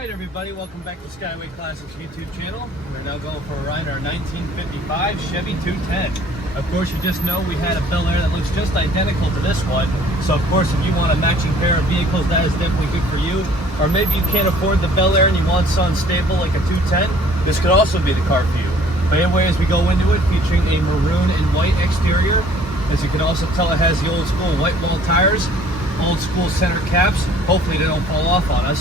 Alright everybody, welcome back to Skyway Classics YouTube channel. We're now going for a ride in our 1955 Chevy 210. Of course, you just know we had a Bel Air that looks just identical to this one. So of course, if you want a matching pair of vehicles, that is definitely good for you. Or maybe you can't afford the Bel Air and you want something stable like a 210, this could also be the car for you. But anyway, as we go into it, featuring a maroon and white exterior. As you can also tell, it has the old school white wall tires, old school center caps. Hopefully they don't fall off on us,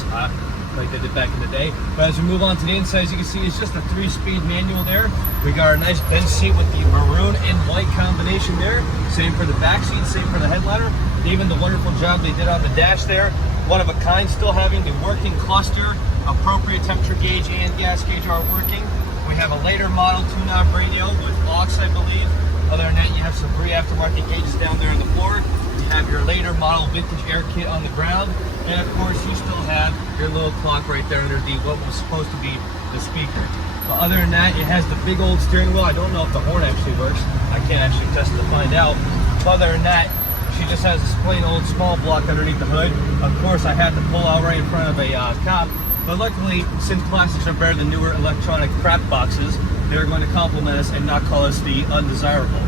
like they did back in the day. But as we move on to the inside, as you can see, it's just a 3-speed manual there. We got our nice bench seat with the maroon and white combination there. Same for the back seat, same for the headliner. Even the wonderful job they did on the dash there. One of a kind, still having the working cluster, appropriate temperature gauge and gas gauge are working. We have a later model tune-up radio with aux, I believe. Other than that, you have some free aftermarket gauges down there on the floor. You have your later model vintage air kit on the ground. And of course, you still have your little clock right there under what was supposed to be the speaker. But other than that, it has the big old steering wheel. I don't know if the horn actually works. I can't actually test to find out. But other than that, she just has this plain old small block underneath the hood. Of course, I had to pull out right in front of a cop. But luckily, since classics are better than newer electronic crap boxes, they're going to compliment us and not call us the undesirable.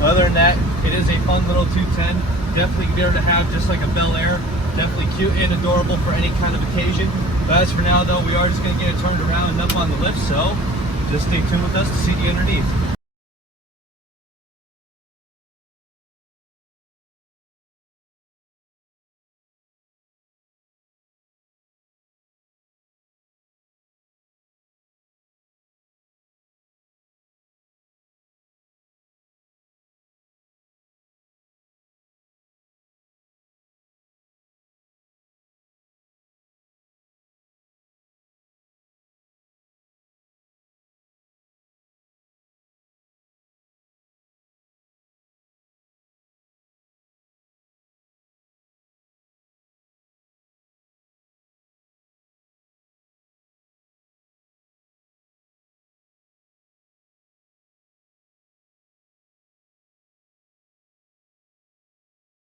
Other than that, it is a fun little 210. Definitely there to have, just like a Bel Air. Definitely cute and adorable for any kind of occasion. But as for now though, we are just going to get it turned around and up on the lift, so just stay tuned with us to see the underneath.